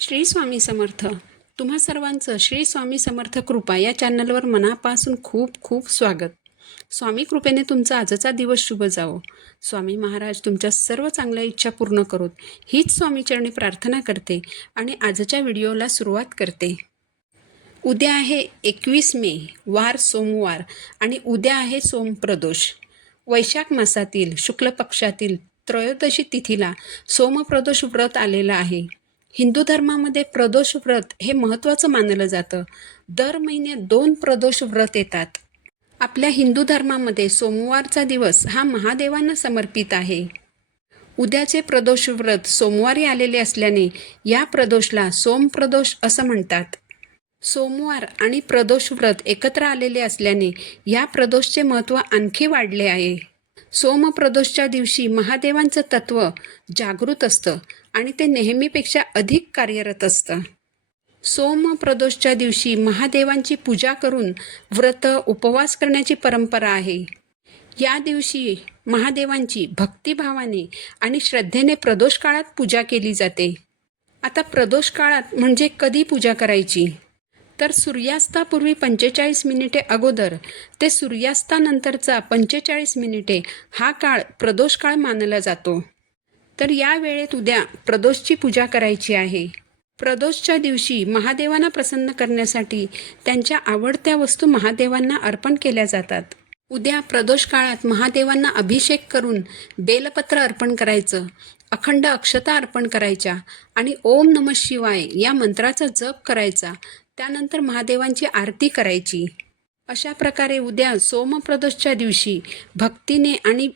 श्री स्वामी समर्थ. तुम्हा सर्वांचं श्री स्वामी समर्थ कृपा या चॅनलवर मनापासून खूप खूप स्वागत. स्वामी कृपेने तुमचा आजचा दिवस शुभ जावो. स्वामी महाराज तुमच्या सर्व चांगल्या इच्छा पूर्ण करोत हीच स्वामीचरणी प्रार्थना करते आणि आजच्या व्हिडिओला सुरुवात करते. उद्या आहे 21 मे, वार सोमवार आणि उद्या आहे सोमप्रदोष. वैशाख मासातील शुक्ल पक्षातील त्रयोदशी तिथीला सोमप्रदोष व्रत आलेलं आहे. हिंदू धर्मामध्ये प्रदोष व्रत हे महत्त्वाचं मानलं जातं. दर महिन्यात 2 प्रदोष व्रत येतात. आपल्या हिंदू धर्मामध्ये सोमवारचा दिवस हा महादेवांना समर्पित आहे. उद्याचे प्रदोष व्रत सोमवारी आलेले असल्याने या प्रदोषला सोमप्रदोष असं म्हणतात. सोमवार आणि प्रदोष व्रत एकत्र आलेले असल्याने या प्रदोषचे महत्त्व आणखी वाढले आहे. सोमप्रदोषच्या दिवशी महादेवांचं तत्व जागृत असतं आणि ते नेहमीपेक्षा अधिक कार्यरत असतं. सोमप्रदोषच्या दिवशी महादेवांची पूजा करून व्रत उपवास करण्याची परंपरा आहे. या दिवशी महादेवांची भक्तिभावाने आणि श्रद्धेने प्रदोष काळात पूजा केली जाते. आता प्रदोष काळात म्हणजे कधी पूजा करायची तर सूर्यास्तापूर्वी 45 मिनिटे अगोदर ते सूर्यास्तानंतरचा 45 मिनिटे हा काळ प्रदोष काळ मानला जातो. तर या वेळेत उद्या प्रदोषची पूजा करायची आहे. प्रदोषच्या दिवशी महादेवांना प्रसन्न करण्यासाठी त्यांच्या आवडत्या वस्तू महादेवांना अर्पण केल्या जातात. उद्या प्रदोष काळात महादेवांना अभिषेक करून बेलपत्र अर्पण करायचं, अखंड अक्षता अर्पण करायच्या आणि ओम नमः शिवाय या मंत्राचा जप करायचा. त्यानंतर महादेवांची आरती करायची. अशा प्रकारे उद्या सोमप्रदोषच्या दिवशी भक्तीने आणि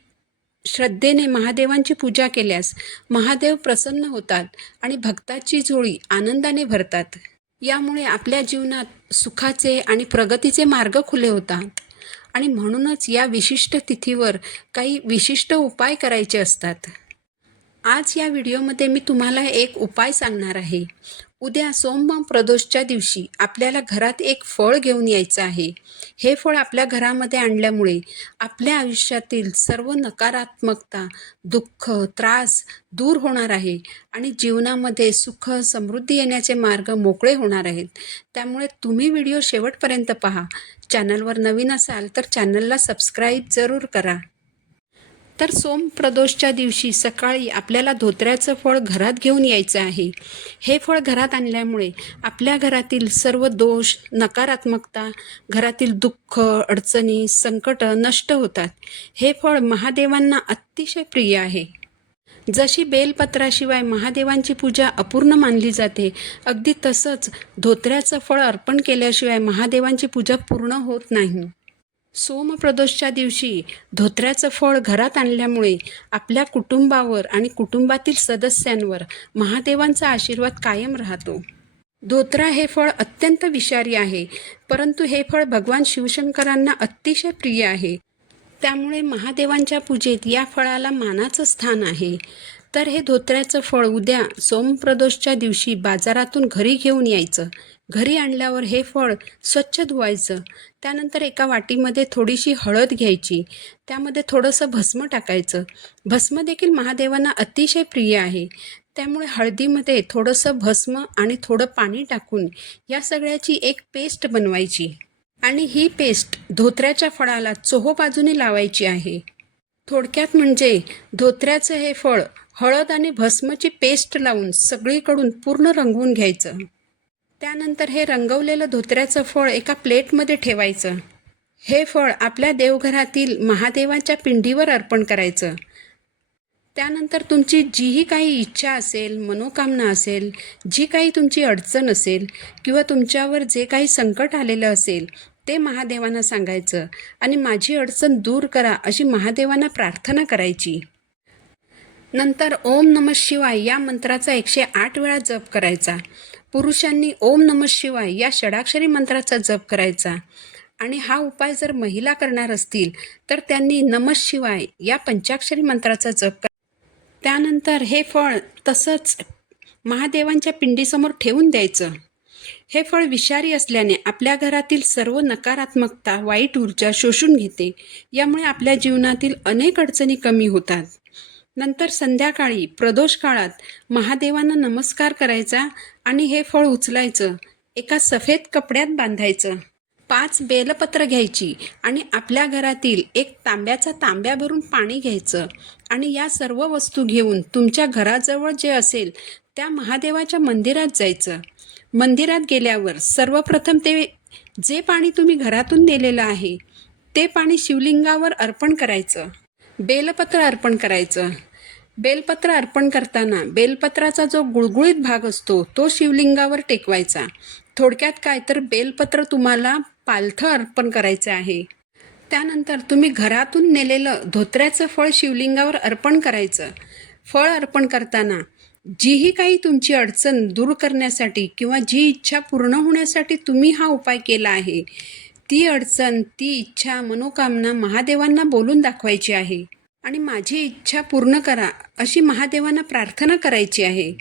श्रद्धेने महादेवांची पूजा केल्यास महादेव प्रसन्न होतात आणि भक्ताची झोळी आनंदाने भरतात. यामुळे आपल्या जीवनात सुखाचे आणि प्रगतीचे मार्ग खुले होतात आणि म्हणूनच या विशिष्ट तिथीवर काही विशिष्ट उपाय करायचे असतात. आज या व्हिडिओमध्ये मी तुम्हाला एक उपाय सांगणार आहे. उद्या सोमप्रदोषच्या दिवशी आपल्याला घरात एक फळ घेऊन यायचं आहे. हे फळ आपल्या घरामध्ये आणल्यामुळे आपल्या आयुष्यातील सर्व नकारात्मकता, दुःख, त्रास दूर होणार आहे आणि जीवनामध्ये सुख, समृद्धी येण्याचे मार्ग मोकळे होणार आहेत. त्यामुळे तुम्ही व्हिडिओ शेवटपर्यंत पहा. चॅनलवर नवीन असाल तर चॅनलला सबस्क्राईब जरूर करा. तर सोमप्रदोषच्या दिवशी सकाळी आपल्याला धोत्र्याचं फळ घरात घेऊन यायचं आहे. हे फळ घरात आणल्यामुळे आपल्या घरातील सर्व दोष, नकारात्मकता, घरातील दुःख, अडचणी, संकट नष्ट होतात. हे फळ महादेवांना अतिशय प्रिय आहे. जशी बेलपत्राशिवाय महादेवांची पूजा अपूर्ण मानली जाते, अगदी तसंच धोत्र्याचं फळ अर्पण केल्याशिवाय महादेवांची पूजा पूर्ण होत नाही. सोमप्रदोषच्या दिवशी धोत्र्याचं फळ घरात आणल्यामुळे आपल्या कुटुंबावर आणि कुटुंबातील सदस्यांवर महादेवांचा आशीर्वाद कायम राहतो. धोत्रा हे फळ अत्यंत विषारी आहे, परंतु हे फळ भगवान शिवशंकरांना अतिशय प्रिय आहे. त्यामुळे महादेवांच्या पूजेत या फळाला मानाचं स्थान आहे. तर हे धोत्र्याचं फळ उद्या सोमप्रदोषच्या दिवशी बाजारातून घरी घेऊन यायचं. घरी आणल्यावर हे फळ स्वच्छ धुवायचं. त्यानंतर एका वाटीमध्ये थोडीशी हळद घ्यायची, त्यामध्ये थोडंसं भस्म टाकायचं. भस्म देखील महादेवांना अतिशय प्रिय आहे. त्यामुळे हळदीमध्ये थोडंसं भस्म आणि थोडं पाणी टाकून या सगळ्याची एक पेस्ट बनवायची आणि ही पेस्ट धोत्र्याच्या फळाला चोहोबाजूने लावायची आहे. थोडक्यात म्हणजे धोत्र्याचं हे फळ हळद आणि भस्मची पेस्ट लावून सगळीकडून पूर्ण रंगवून घ्यायचं. त्यानंतर हे रंगवलेलं धोत्र्याचं फळ एका प्लेटमध्ये ठेवायचं. हे फळ आपल्या देवघरातील महादेवाच्या पिंडीवर अर्पण करायचं. त्यानंतर तुमची जीही काही इच्छा असेल, मनोकामना असेल, जी काही तुमची अडचण असेल किंवा तुमच्यावर जे काही संकट आलेलं असेल ते महादेवांना सांगायचं आणि माझी अडचण दूर करा अशी महादेवांना प्रार्थना करायची. नंतर ओम नमः शिवाय या मंत्राचा 108 वेळा जप करायचा. पुरुषांनी ओम नमः शिवाय या षडाक्षरी मंत्राचा जप करायचा आणि हा उपाय जर महिला करणार असतील तर त्यांनी नमः शिवाय या पंचाक्षरी मंत्राचा जप करायचा. त्यानंतर हे फळ तसंच महादेवांच्या पिंडीसमोर ठेवून द्यायचं. हे फळ विषारी असल्याने आपल्या घरातील सर्व नकारात्मकता, वाईट ऊर्जा शोषून घेते. यामुळे आपल्या जीवनातील अनेक अडचणी कमी होतात. नंतर संध्याकाळी प्रदोष काळात महादेवांना नमस्कार करायचा आणि हे फळ उचलायचं, एका सफेद कपड्यात बांधायचं. 5 बेलपत्र घ्यायची आणि आपल्या घरातील एक तांब्याचा तांब्या भरून पाणी घ्यायचं आणि या सर्व वस्तू घेऊन तुमच्या घराजवळ जे असेल त्या महादेवाच्या मंदिरात जायचं. मंदिरात गेल्यावर सर्वप्रथम ते जे पाणी तुम्ही घरातून नेलेलं आहे ते पाणी शिवलिंगावर अर्पण करायचं. बेलपत्र अर्पण करायचं. बेलपत्र अर्पण करताना बेलपत्राचा जो गुळगुळीत भाग असतो तो शिवलिंगावर टेकवायचा. थोडक्यात काय तर बेलपत्र तुम्हाला पालथं अर्पण करायचं आहे. त्यानंतर तुम्ही घरातून नेलेलं धोत्र्याचं फळ शिवलिंगावर अर्पण करायचं. फळ अर्पण करताना जीही काही तुमची अडचण दूर करण्यासाठी किंवा जी इच्छा पूर्ण होण्यासाठी तुम्ही हा उपाय केला आहे, ती अडचण, ती इच्छा, मनोकामना महादेवांना बोलून दाखवायची आहे आणि माझी इच्छा पूर्ण करा अशी महादेवांना प्रार्थना करायची आहे.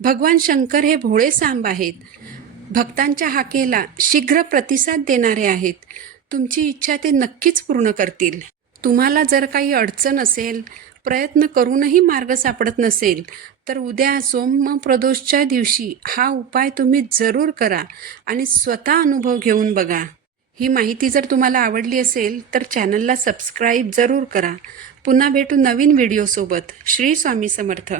भगवान शंकर हे भोळे सांब आहेत. भक्तांच्या हाकेला शीघ्र प्रतिसाद देणारे आहेत. तुमची इच्छा ते नक्कीच पूर्ण करतील. तुम्हाला जर काही अडचण असेल, प्रयत्न करूनही मार्ग सापडत नसेल, तर उद्या सोमप्रदोषच्या दिवशी हा उपाय तुम्ही जरूर करा आणि स्वतः अनुभव घेऊन बघा. ही माहिती जर तुम्हाला आवडली असेल तर चॅनलला सबस्क्राईब जरूर करा. पुन्हा भेटू नवीन व्हिडिओसोबत. श्री स्वामी समर्थ.